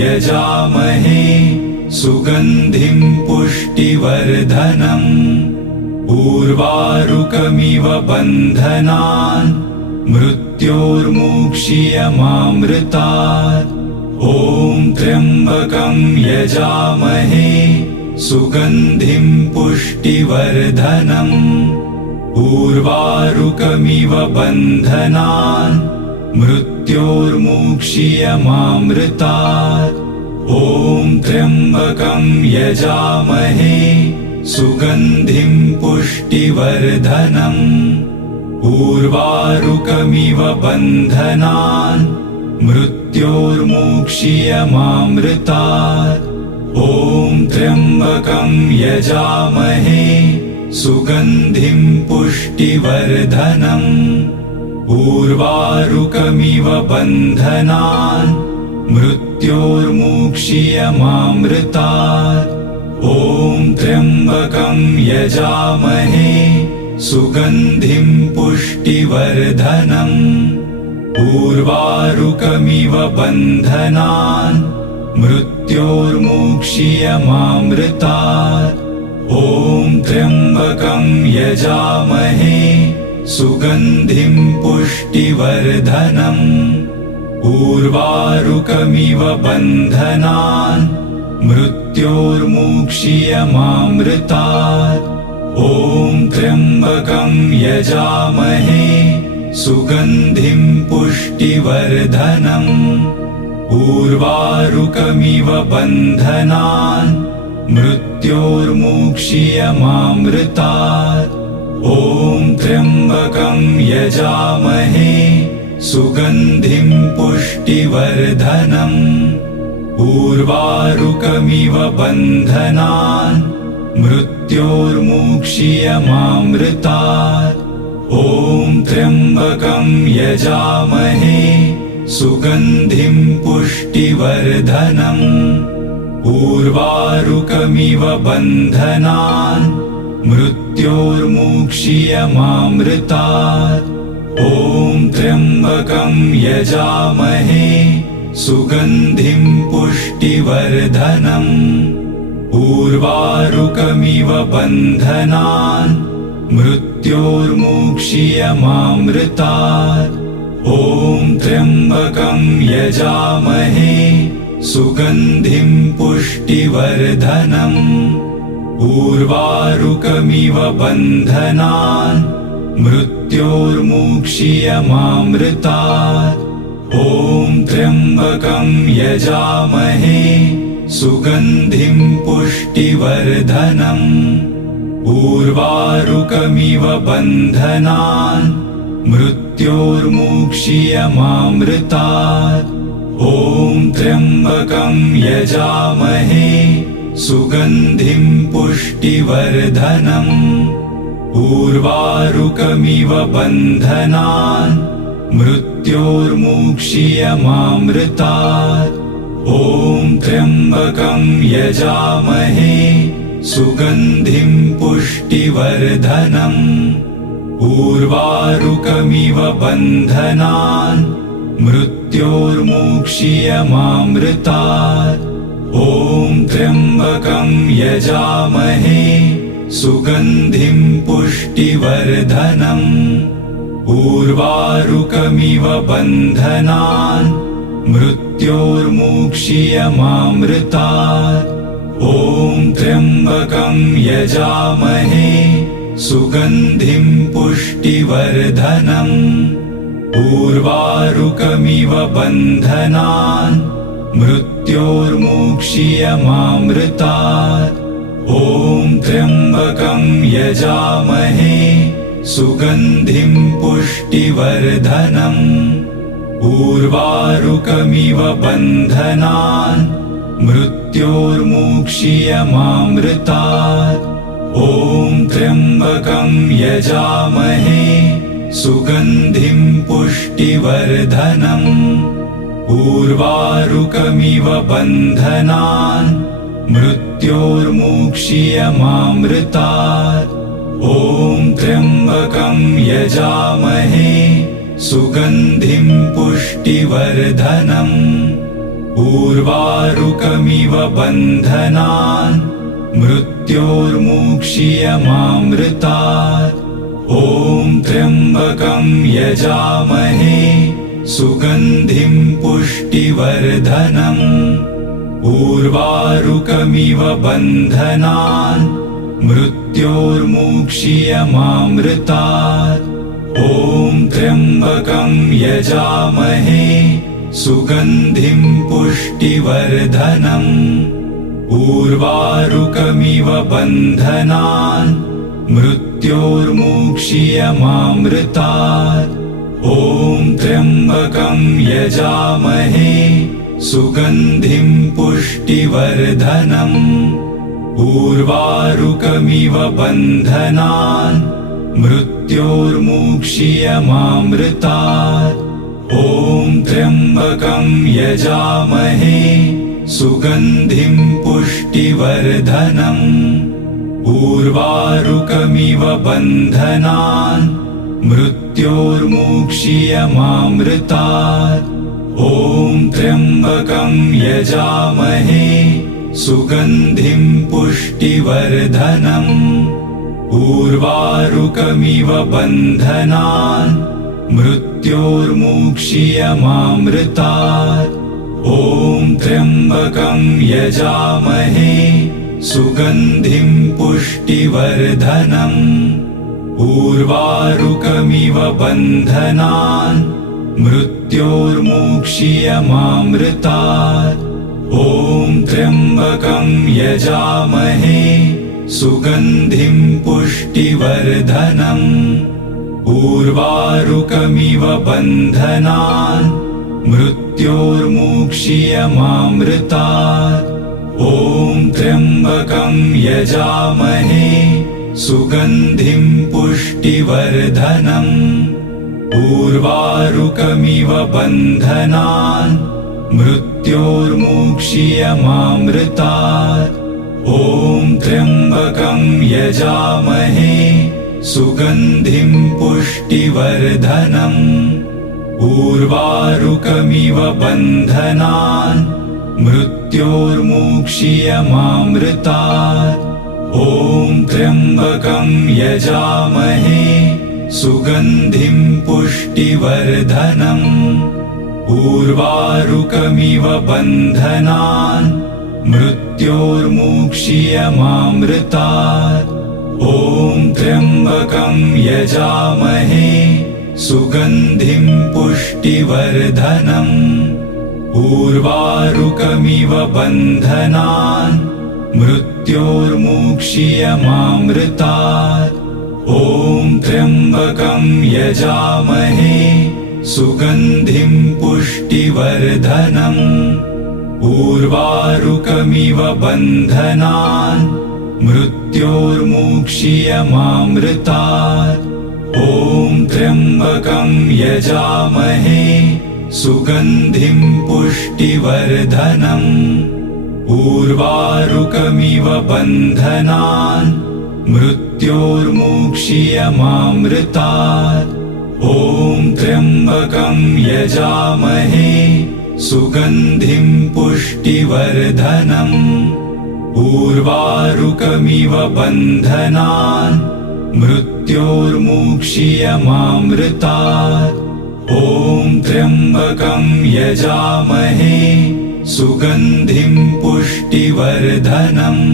यजामहे सुगन्धिं पुष्टिवर्धनम् उर्वारुकमिव बन्धनान् मृत्योर्मुक्षीयमामृतात् ॐ त्र्यम्बकं यजामहे सुगन्धिं पुष्टिवर्धनम् उर्वारुकमिव बन्धनान् मृत्योर्मुक्षीयमामृतात् ॐ त्र्यम्बकं यजामहे सुगन्धिं पुष्टिवर्धनम् उर्वारुकमिव बन्धनान् मृत्योर्मुक्षीयमामृतात् ॐ त्र्यम्बकं यजामहे सुगन्धिं पुष्टिवर्धनम् उर्वारुकमिव बन्धनान् मृत्योर्मुक्षीयमामृतात् ॐ त्र्यम्बकं यजामहे सुगन्धिं पुष्टिवर्धनम् उर्वारुकमिव बन्धनान् मृत्योर्मुक्षीयमामृतात् ॐ त्र्यम्बकं यजामहे सुगन्धिं पुष्टिवर्धनम् उर्वारुकमिव बन्धनान् मृत्योर्मुक्षीयमामृतात् ॐ त्र्यम्बकं यजामहे सुगन्धिं पुष्टिवर्धनम् उर्वारुकमिव बन्धनान् मृत्योर्मुक्षीयमामृतात् ॐ त्र्यम्बकं यजामहे सुगन्धिं पुष्टिवर्धनम् उर्वारुकमिव बन्धनान् मृत्योर्मुक्षीयमामृतात् ॐ त्र्यम्बकं यजामहे सुगन्धिं पुष्टिवर्धनम् उर्वारुकमिव बन्धनान् मृत्योर्मुक्षीयमामृतात् ॐ त्र्यम्बकं यजामहे सुगन्धिं पुष्टिवर्धनम् उर्वारुकमिव बन्धनान् मृत्योर्मुक्षीयमामृतात् ॐ त्र्यम्बकं यजामहे सुगन्धिं पुष्टिवर्धनम् उर्वारुकमिव बन्धनान् मृत्योर्मुक्षीयमामृतात् ॐ त्र्यम्बकं यजामहे सुगन्धिं पुष्टिवर्धनम् उर्वारुकमिव बन्धनान् मृत्योर्मुक्षीयमामृतात् ॐ त्र्यम्बकं यजामहे सुगन्धिं पुष्टिवर्धनम् उर्वारुकमिव बन्धनान् मृत्योर्मुक्षीयमामृतात् ॐ त्र्यम्बकं यजामहे सुगन्धिं पुष्टिवर्धनम् उर्वारुकमिव बन्धनान् मृत्योर्मुक्षीयमामृतात् ॐ त्र्यम्बकं यजामहे सुगन्धिं पुष्टिवर्धनम् उर्वारुकमिव बन्धनान् मृत्योर्मुक्षीयमामृतात् ॐ त्र्यम्बकं यजामहे सुगन्धिं पुष्टिवर्धनम् उर्वारुकमिव बन्धनान् मृत्योर्मुक्षीयमामृतात् ॐ त्र्यम्बकं यजामहे सुगन्धिं पुष्टिवर्धनम् उर्वारुकमिव बन्धनान् मृत्योर्मुक्षीयमामृतात् ॐ त्र्यम्बकं यजामहे सुगन्धिं पुष्टिवर्धनम् उर्वारुकमिव बन्धनान् मृत्योर्मुक्षीयमामृतात् ॐ त्र्यम्बकं यजामहे सुगन्धिं पुष्टिवर्धनम् उर्वारुकमिव बन्धनान् मृत्योर्मुक्षीयमामृतात्। ॐ त्र्यम्बकं यजामहे सुगन्धिं पुष्टिवर्धनम्। उर्वारुकमिव बन्धनान् मृत्योर्मुक्षीयमामृतात्। ॐ त्र्यम्बकं यजामहे सुगन्धिं पुष्टिवर्धनम्। उर्वारुकमिव बन्धनान् मृत्योर्मुक्षीयमामृतात्। ॐ त्र्यम्बकं यजामहे सुगन्धिं पुष्टिवर्धनम्। उर्वारुकमिव बन्धनान् मृत्योर्मुक्षीयमामृतात्। ॐ त्र्यम्बकं यजामहे सुगन्धिं पुष्टिवर्धनम्। उर्वारुकमिव बन्धनान् मृत्योर्मुक्षीयमामृतात्। ॐ त्र्यम्बकं यजामहे सुगन्धिं पुष्टिवर्धनम्। उर्वारुकमिव बन्धनान् मृत्योर्मुक्षीयमामृतात्। ॐ त्र्यम्बकं यजामहे सुगन्धिं पुष्टिवर्धनम्। उर्वारुकमिव बन्धनान् मृत्योर्मुक्षीयमामृतात्। ॐ त्र्यम्बकं यजामहे सुगन्धिं पुष्टिवर्धनम्। उर्वारुकमिव बन्धनान् मृत्योर्मुक्षीयमामृतात्। ॐ त्र्यम्बकं यजामहे सुगन्धिं पुष्टिवर्धनम्। उर्वारुकमिव बन्धनान् मृत्योर्मुक्षीयमामृतात्। ॐ त्र्यम्बकं यजामहे सुगन्धिं पुष्टिवर्धनम्। उर्वारुकमिव बन्धनान् मृत्योर्मुक्षीयमामृतात्। ॐ त्र्यम्बकं यजामहे सुगन्धिं पुष्टिवर्धनम्। उर्वारुकमिव बन्धनान् मृत्योर्मुक्षीयमामृतात्। ॐ त्र्यम्बकं यजामहे सुगन्धिं पुष्टिवर्धनम्। उर्वारुकमिव बन्धनान् मृत्योर्मुक्षीयमामृतात्। ॐ त्र्यम्बकं यजामहे सुगन्धिं पुष्टिवर्धनम्। उर्वारुकमिव बन्धनान् मृत्योर्मुक्षीयमामृतात्। ॐ त्र्यम्बकं यजामहे सुगन्धिं पुष्टिवर्धनम्। उर्वारुकमिव बन्धनान् मृत्योर्मुक्षीयमामृतात्। ॐ त्र्यम्बकं यजामहे सुगन्धिं पुष्टिवर्धनम्। उर्वारुकमिव बन्धनान् मृत्योर्मुक्षीयमामृतात्। ॐ त्र्यम्बकं यजामहे सुगन्धिं पुष्टिवर्धनम्।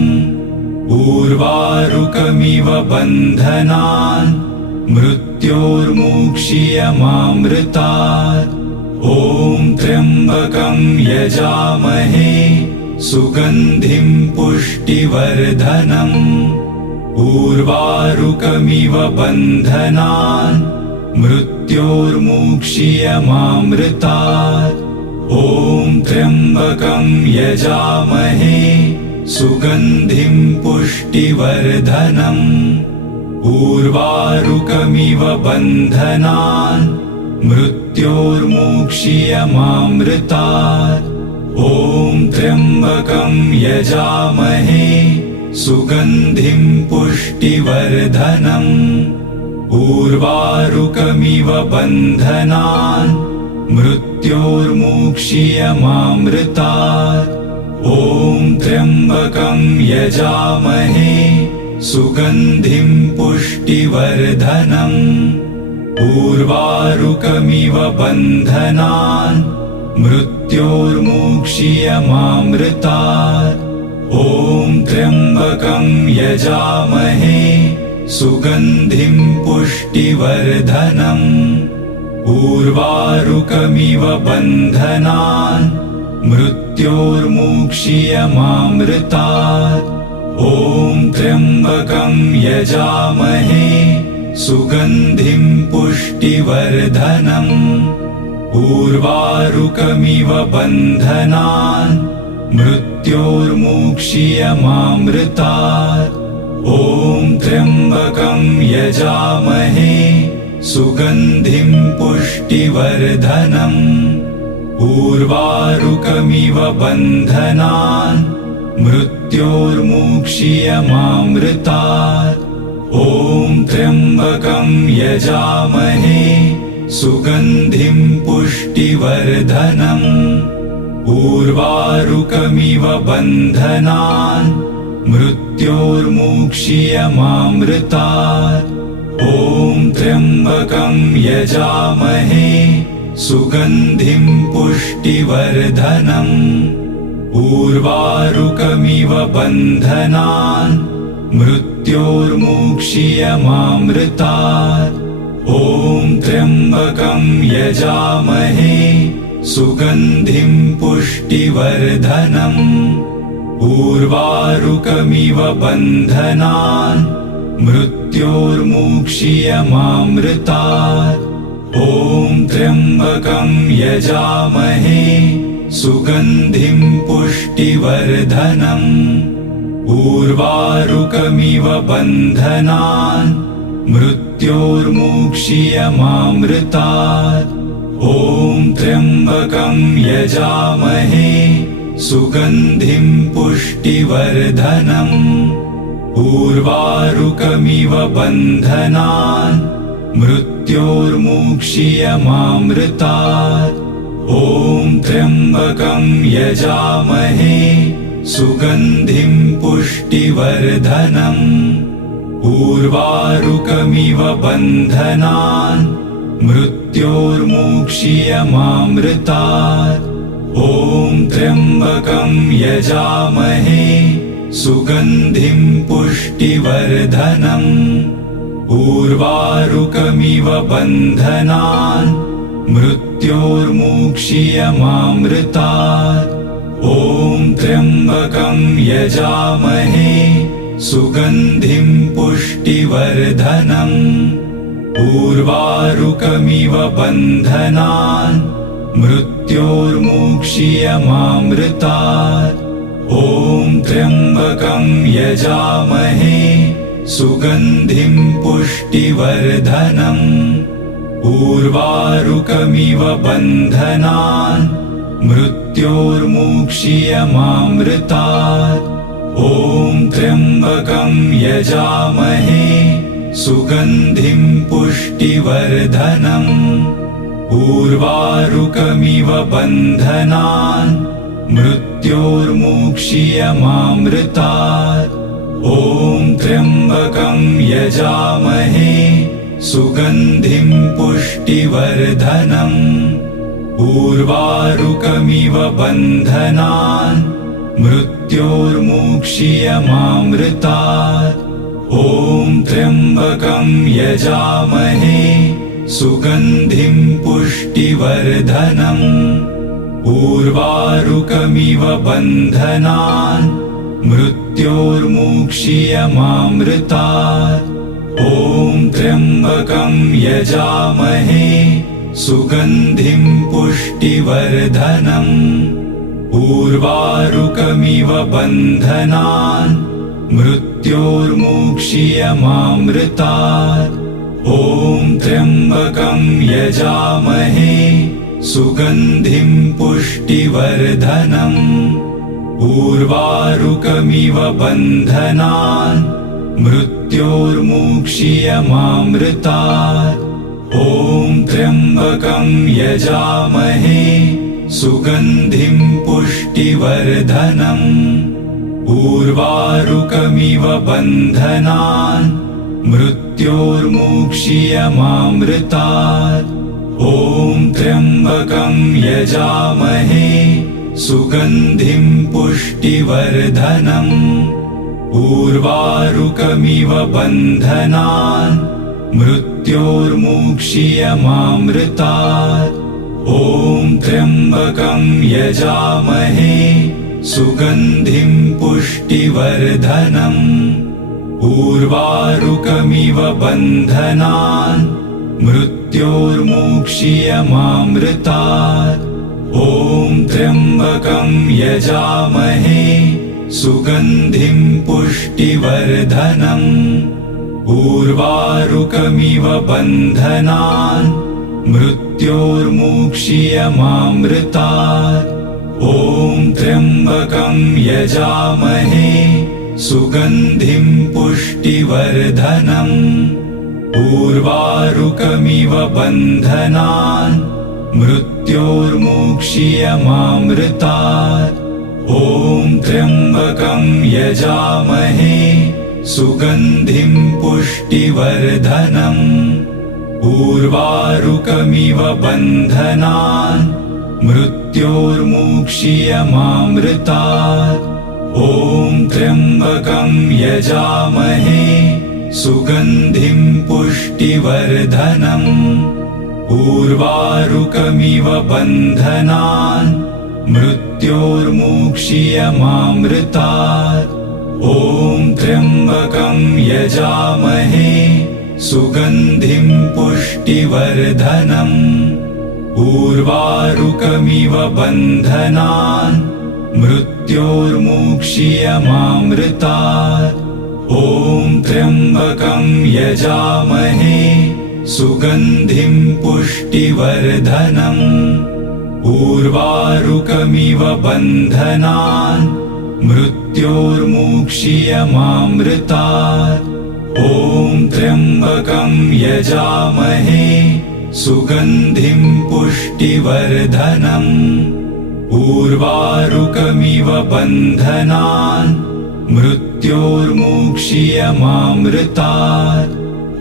उर्वारुकमिव बन्धनान् मृत्योर्मुक्षीयमामृतात्। ॐ त्र्यम्बकं यजामहे सुगन्धिं पुष्टिवर्धनम्। उर्वारुकमिव बन्धनान् मृत्योर्मुक्षीयमामृतात्। ॐ त्र्यम्बकं यजामहे सुगन्धिं पुष्टिवर्धनम्। उर्वारुकमिव बन्धनान् मृत्योर्मुक्षीयमामृतात्। ॐ त्र्यम्बकं यजामहे सुगन्धिं पुष्टिवर्धनम्। उर्वारुकमिव बन्धनान् मृत्योर्मुक्षीयमामृतात्। ॐ त्र्यम्बकं यजामहे सुगन्धिं पुष्टिवर्धनम्। उर्वारुकमिव बन्धनान् मृत्योर्मुक्षीयमामृतात्। ॐ त्र्यम्बकं यजामहे सुगन्धिं पुष्टिवर्धनम्। उर्वारुकमिव बन्धनान् मृत्योर्मुक्षीयमामृतात्। ॐ त्र्यम्बकं यजामहे सुगन्धिं पुष्टिवर्धनम्। उर्वारुकमिव बन्धनान् मृत्योर्मुक्षीयमामृतात्। ॐ त्र्यम्बकं यजामहे सुगन्धिं पुष्टिवर्धनम्। उर्वारुकमिव बन्धनान् मृत्योर्मुक्षीयमामृतात्। ॐ त्र्यम्बकं यजामहे सुगन्धिं पुष्टिवर्धनम्। उर्वारुकमिव बन्धनान् मृत्योर्मुक्षीयमामृतात्। ॐ त्र्यम्बकं यजामहे सुगन्धिं पुष्टिवर्धनम्। उर्वारुकमिव बन्धनान् मृत्योर्मुक्षीयमामृतात्। ॐ त्र्यम्बकं यजामहे सुगन्धिं पुष्टिवर्धनम्। उर्वारुकमिव बन्धनान् मृत्योर्मुक्षीयमामृतात्। ॐ त्र्यम्बकं यजामहे सुगन्धिं पुष्टिवर्धनम्। उर्वारुकमिव बन्धनान् मृत्योर्मुक्षीयमामृतात्। ॐ त्र्यम्बकं यजामहे सुगन्धिं पुष्टिवर्धनम्। उर्वारुकमिव बन्धनान् मृत्योर्मुक्षीयमामृतात्। ॐ त्र्यम्बकं यजामहे सुगन्धिं पुष्टिवर्धनम्। उर्वारुकमिव बन्धनान् मृत्योर्मुक्षीयमामृतात्। ॐ त्र्यम्बकं यजामहे सुगन्धिं पुष्टिवर्धनम्। उर्वारुकमिव बन्धनान् मृत्योर्मुक्षीयमामृतात्। ॐ त्र्यम्बकं यजामहे सुगन्धिं पुष्टिवर्धनम्। उर्वारुकमिव बन्धनान् मृत्योर्मुक्षीयमामृतात्। ॐ त्र्यम्बकं यजामहे सुगन्धिं पुष्टिवर्धनम्। उर्वारुकमिव बन्धनान् मृत्योर्मुक्षीयमामृतात्। ॐ त्र्यम्बकं यजामहे सुगन्धिं पुष्टिवर्धनम्। उर्वारुकमिव बन्धनान् मृत्योर्मुक्षीयमामृतात्। ॐ त्र्यम्बकं यजामहे सुगन्धिं पुष्टिवर्धनम्। उर्वारुकमिव बन्धनान् मृत्योर्मुक्षीयमामृतात्। ॐ त्र्यम्बकं यजामहे सुगन्धिं पुष्टिवर्धनम्। उर्वारुकमिव बन्धनान् मृत्योर्मुक्षीयमामृतात्। ॐ त्र्यम्बकं यजामहे सुगन्धिं पुष्टिवर्धनम्। उर्वारुकमिव बन्धनान् मृत्योर्मुक्षीयमामृतात्। ॐ त्र्यम्बकं यजामहे सुगन्धिं पुष्टिवर्धनम्। उर्वारुकमिव बन्धनान् मृत्योर्मुक्षीयमामृतात्। ॐ त्र्यम्बकं यजामहे सुगन्धिं पुष्टिवर्धनम् उर्वारुकमिव बन्धनान् मृत्योर्मुक्षीयमामृतात् ॐ त्र्यम्बकं यजामहे सुगन्धिं पुष्टिवर्धनम् उर्वारुकमिव बन्धनान् मृत्योर्मुक्षीयमामृतात् ॐ त्र्यम्बकं यजामहे सुगन्धिं पुष्टिवर्धनम् उर्वारुकमिव बन्धनान् मृत्योर्मुक्षीयमामृतात् ॐ त्र्यम्बकं यजामहे सुगन्धिं पुष्टिवर्धनम् उर्वारुकमिव बन्धनान् मृत्योर्मुक्षीयमामृतात् ॐ त्र्यम्बकं यजामहे सुगन्धिं पुष्टिवर्धनम् उर्वारुकमिव बन्धनान् मृत्योर्मुक्षीयमामृतात् ॐ त्र्यम्बकं यजामहे सुगन्धिं पुष्टिवर्धनम् उर्वारुकमिव बन्धनान् मृत्योर्मुक्षीयमामृतात् ॐ त्र्यम्बकं यजामहे सुगन्धिं पुष्टिवर्धनम् उर्वारुकमिव बन्धनान् मृत्योर्मुक्षीयमामृतात् ॐ त्र्यम्बकं यजामहे सुगन्धिं पुष्टिवर्धनम् उर्वारुकमिव बन्धनान् मृत्योर्मुक्षीयमामृतात् ॐ त्र्यम्बकं यजामहे सुगन्धिं पुष्टिवर्धनम् उर्वारुकमिव बन्धनान् मृत्योर्मुक्षीयमामृतात् ॐ त्र्यम्बकं यजामहे सुगन्धिं पुष्टिवर्धनम् उर्वारुकमिव बन्धनान् मृत्योर्मुक्षीयमामृतात्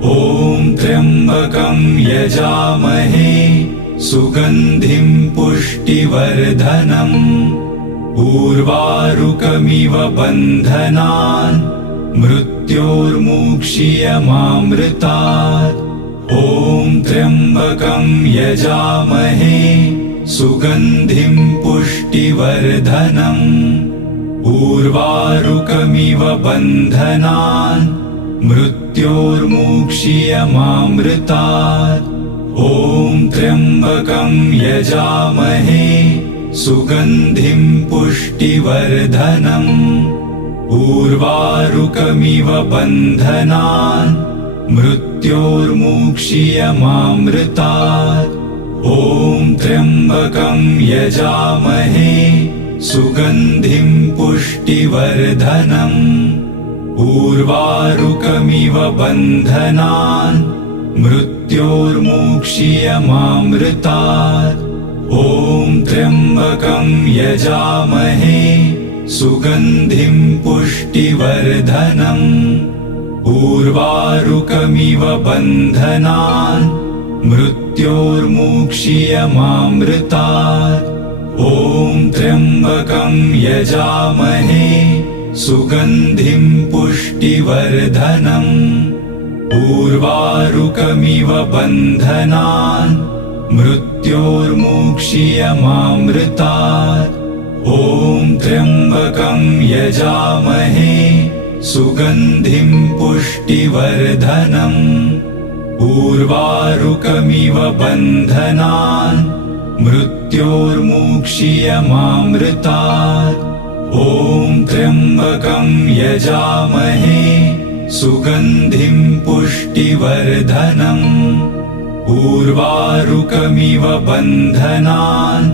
ॐ त्र्यम्बकं यजामहे सुगन्धिं पुष्टिवर्धनम् उर्वारुकमिव बन्धनान् मृत्योर्मुक्षीयमामृतात् ॐ त्र्यम्बकं यजामहे सुगन्धिं पुष्टिवर्धनम् उर्वारुकमिव बन्धनान् मृत्योर्मुक्षीयमामृतात् ॐ त्र्यम्बकं यजामहे सुगन्धिं पुष्टिवर्धनम् उर्वारुकमिव बन्धनान् मृत्योर्मुक्षीयमामृतात् ॐ त्र्यम्बकं यजामहे सुगन्धिं पुष्टिवर्धनम् उर्वारुकमिव बन्धनान् मृत्योर्मुक्षीयमामृतात् ॐ त्र्यम्बकं यजामहे सुगन्धिं पुष्टिवर्धनम् उर्वारुकमिव बन्धनान् मृत्योर्मुक्षीयमामृतात् ॐ त्र्यम्बकं यजामहे सुगन्धिं पुष्टिवर्धनम् उर्वारुकमिव बन्धनान् मृत्योर्मुक्षीयमामृतात् ॐ त्र्यम्बकं यजामहे सुगन्धिं पुष्टिवर्धनम् उर्वारुकमिव बन्धनान् मृत्योर्मुक्षीयमामृतात् ॐ त्र्यम्बकं यजामहे सुगन्धिं पुष्टिवर्धनम् उर्वारुकमिव बन्धनान्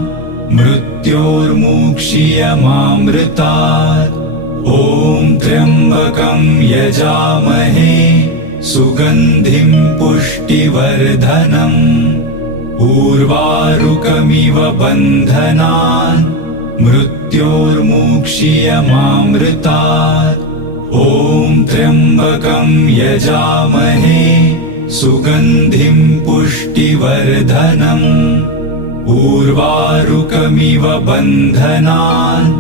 मृत्योर्मुक्षीयमामृतात् ॐ त्र्यम्बकं यजामहे सुगन्धिं पुष्टिवर्धनम् उर्वारुकमिव बन्धनान् मृत्योर्मुक्षीयमामृतात् ॐ त्र्यम्बकं यजामहे सुगन्धिं पुष्टिवर्धनम् उर्वारुकमिव बन्धनान्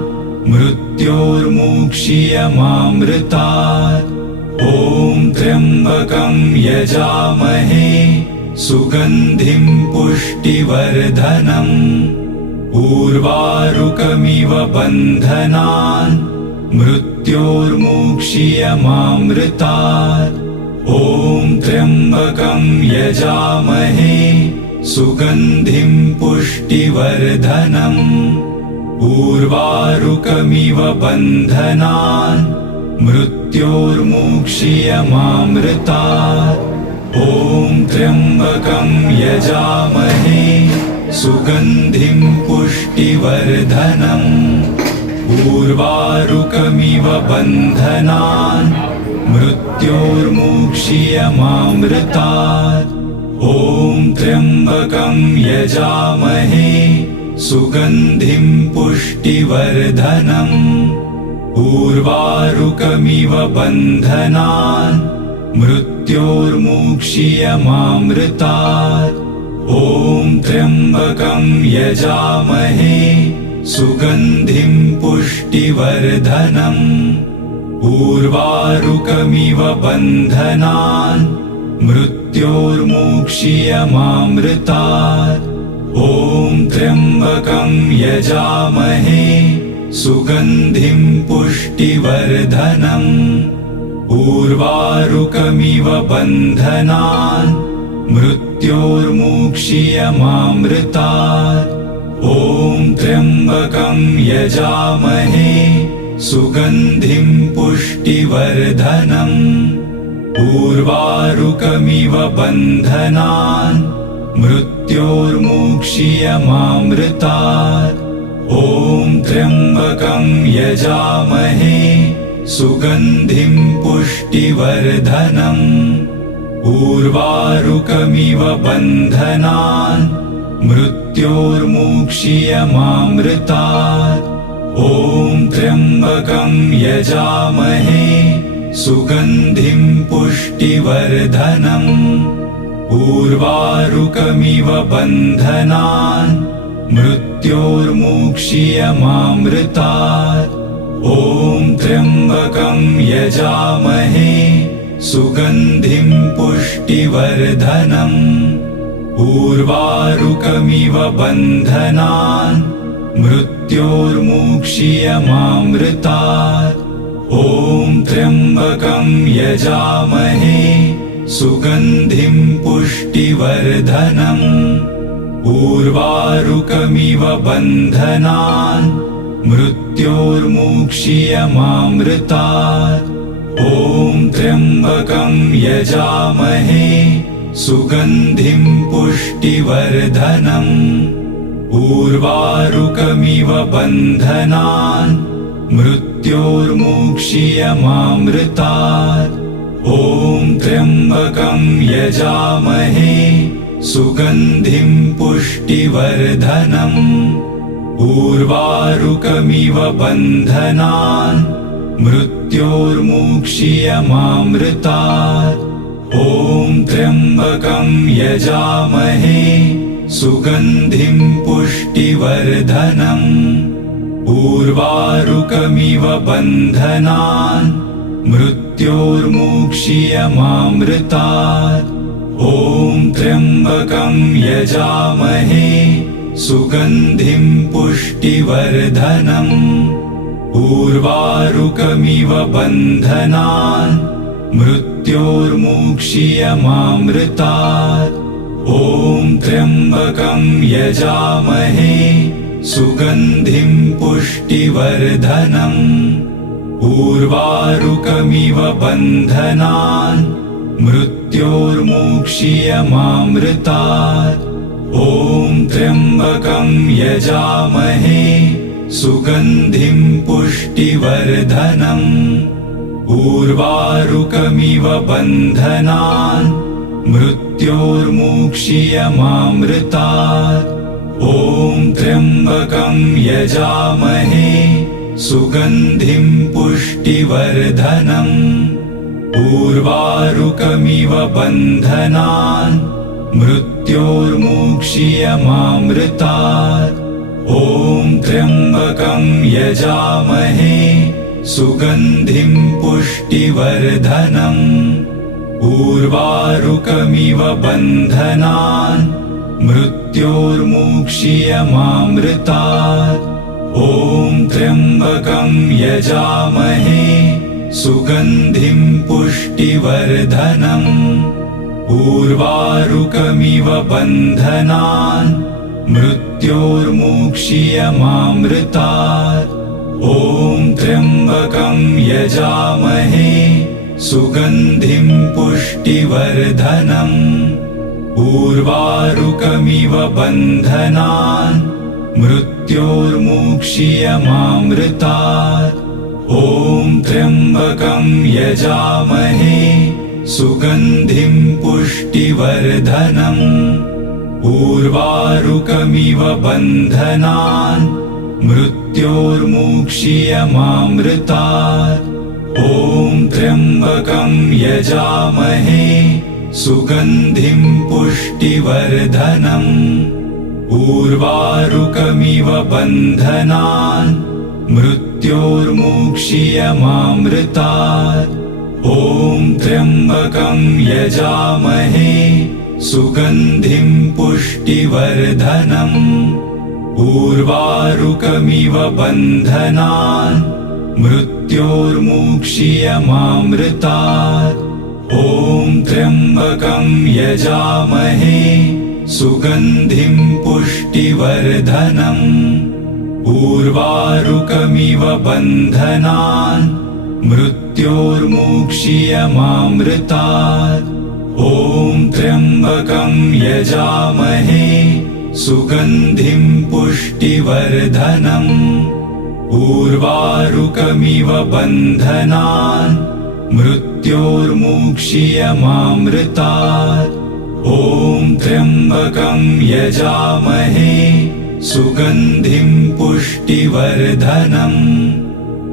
मृत्योर्मुक्षीयमामृतात् ॐ त्र्यम्बकं यजामहे सुगन्धिं पुष्टिवर्धनम् उर्वारुकमिव बन्धनान् मृत्योर्मुक्षीयमामृतात् ॐ त्र्यम्बकं यजामहे सुगन्धिं पुष्टिवर्धनम् उर्वारुकमिव बन्धनान् मृत्योर्मुक्षीयमामृतात् ॐ त्र्यम्बकं यजामहे सुगन्धिं पुष्टिवर्धनम् उर्वारुकमिव बन्धनान् मृत्योर्मुक्षीयमामृतात् ॐ त्र्यम्बकं यजामहे सुगन्धिं पुष्टिवर्धनम् उर्वारुकमिव बन्धनान् मृत्योर्मुक्षीयमामृतात् ॐ त्र्यम्बकं यजामहे सुगन्धिं पुष्टिवर्धनम् उर्वारुकमिव बन्धनान् मृत्योर्मुक्षीयमामृतात् ॐ त्र्यम्बकं यजामहे सुगन्धिं पुष्टिवर्धनम् उर्वारुकमिव बन्धनान् मृत्योर्मुक्षीयमामृतात् ॐ त्र्यम्बकं यजामहे सुगन्धिं पुष्टिवर्धनम् उर्वारुकमिव बन्धनान् मृत्योर्मुक्षीयमामृतात् ॐ त्र्यम्बकं यजामहे सुगन्धिं पुष्टिवर्धनम् उर्वारुकमिव बन्धनान् मृत्योर्मुक्षीयमामृतात् ॐ त्र्यम्बकं यजामहे सुगन्धिं पुष्टिवर्धनम् उर्वारुकमिव बन्धनान् मृत्योर्मुक्षीयमामृतात् ॐ त्र्यम्बकं यजामहे सुगन्धिं पुष्टिवर्धनम् उर्वारुकमिव बन्धनान् मृत्योर्मुक्षीयमामृतात् ॐ त्र्यम्बकं यजामहे सुगन्धिं पुष्टिवर्धनम् उर्वारुकमिव बन्धनान् मृत्योर्मुक्षीयमामृतात् ॐ त्र्यम्बकं यजामहे सुगन्धिं पुष्टिवर्धनम् उर्वारुकमिव बन्धनान् मृत्योर्मुक्षीयमामृतात् ॐ त्र्यम्बकं यजामहे सुगन्धिं पुष्टिवर्धनम् उर्वारुकमिव बन्धनान् मृत्योर्मुक्षीयमामृतात् ॐ त्र्यम्बकं यजामहे सुगन्धिं पुष्टिवर्धनम् उर्वारुकमिव बन्धनान् मृत्योर्मुक्षीयमामृतात् ॐ त्र्यम्बकं यजामहे सुगन्धिं पुष्टिवर्धनम् उर्वारुकमिव बन्धनान् मृत्योर्मुक्षीयमामृतात् ॐ त्र्यम्बकं यजामहे सुगन्धिं पुष्टिवर्धनम् उर्वारुकमिव बन्धनान् मृत्योर्मुक्षीयमामृतात् ॐ त्र्यम्बकं यजामहे सुगन्धिं पुष्टिवर्धनम् उर्वारुकमिव बन्धनान् मृत्योर्मुक्षीयमामृतात्। ॐ त्र्यम्बकं यजामहे सुगन्धिं पुष्टिवर्धनम्। उर्वारुकमिव बन्धनान् मृत्योर्मुक्षीयमामृतात्। ॐ त्र्यम्बकं यजामहे सुगन्धिं पुष्टिवर्धनम्। उर्वारुकमिव बन्धनान् मृत्योर्मुक्षीयमामृतात्। ॐ त्र्यम्बकं यजामहे सुगन्धिं पुष्टिवर्धनम्। उर्वारुकमिव बन्धनान् मृत्योर्मुक्षीयमामृतात्। ॐ त्र्यम्बकं यजामहे सुगन्धिं पुष्टिवर्धनम्। उर्वारुकमिव बन्धनान् मृत्योर्मुक्षीयमामृतात्। ॐ त्र्यम्बकं यजामहे सुगन्धिं पुष्टिवर्धनम्। उर्वारुकमिव बन्धनान् मृत्योर्मुक्षीयमामृतात्। ॐ त्र्यम्बकं यजामहे सुगन्धिं पुष्टिवर्धनम्। उर्वारुकमिव बन्धनान् मृत्योर्मुक्षीयमामृतात्। ॐ त्र्यम्बकं यजामहे सुगन्धिं पुष्टिवर्धनम्। उर्वारुकमिव बन्धनान् मृत्योर्मुक्षीयमामृतात्। ॐ त्र्यम्बकं यजामहे सुगन्धिं पुष्टिवर्धनम्। उर्वारुकमिव बन्धनान् मृत्योर्मुक्षीयमामृतात्। ॐ त्र्यम्बकं यजामहे सुगन्धिं पुष्टिवर्धनम्। उर्वारुकमिव बन्धनान् मृत्योर्मुक्षीयमामृतात्। ॐ त्र्यम्बकं यजामहे सुगन्धिं पुष्टिवर्धनम्।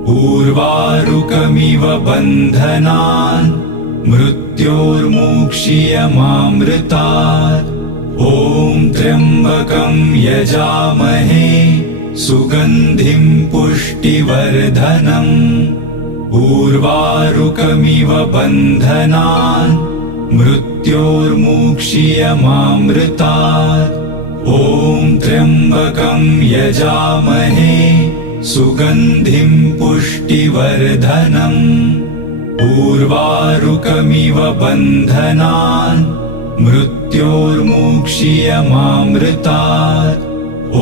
उर्वारुकमिव बन्धनान् मृत्योर्मुक्षीयमामृतात्। ॐ त्र्यम्बकं यजामहे सुगन्धिं पुष्टिवर्धनम्। उर्वारुकमिव बन्धनान् मृत्योर्मुक्षीयमामृतात्। ॐ त्र्यम्बकं यजामहे सुगन्धिं पुष्टिवर्धनम्। उर्वारुकमिव बन्धनान् मृत्योर्मुक्षीयमामृतात्। ॐ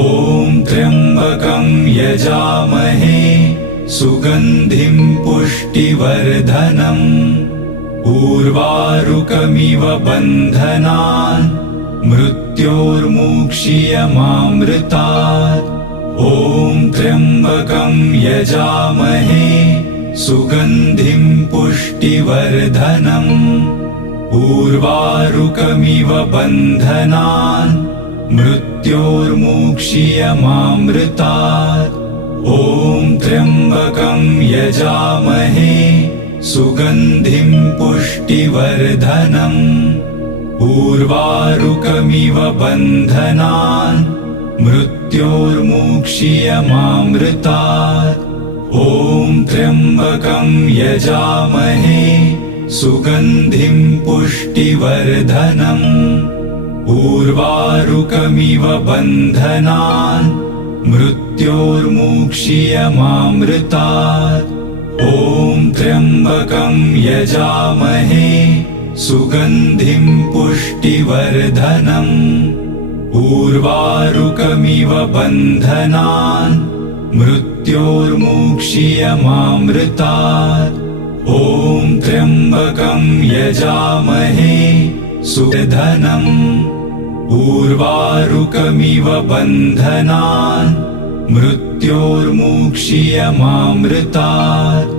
त्र्यम्बकं यजामहे सुगन्धिं पुष्टिवर्धनम्। उर्वारुकमिव बन्धनान् मृत्योर्मुक्षीयमामृतात्। ॐ त्र्यम्बकं यजामहे सुगन्धिं पुष्टिवर्धनम्। उर्वारुकमिव बन्धनान् मृत्योर्मुक्षीयमामृतात्। ॐ त्र्यम्बकं यजामहे सुगन्धिं पुष्टिवर्धनम्। उर्वारुकमिव बन्धनान् मृत्योर्मुक्षीयमामृतात्। ॐ त्र्यम्बकं यजामहे सुगन्धिं पुष्टिवर्धनम्। उर्वारुकमिव बन्धनान् मृत्योर्मुक्षीयमामृतात्। ॐ त्र्यम्बकं यजामहे सुगन्धिं पुष्टिवर्धनम्। उर्वारुकमिव बन्धनान् मृत्योर्मुक्षीयमामृतात्। ॐ त्र्यम्बकं यजामहे सुगन्धिं उर्वारुकमिव बन्धनान् मृत्योर्मुक्षीयमामृतात्।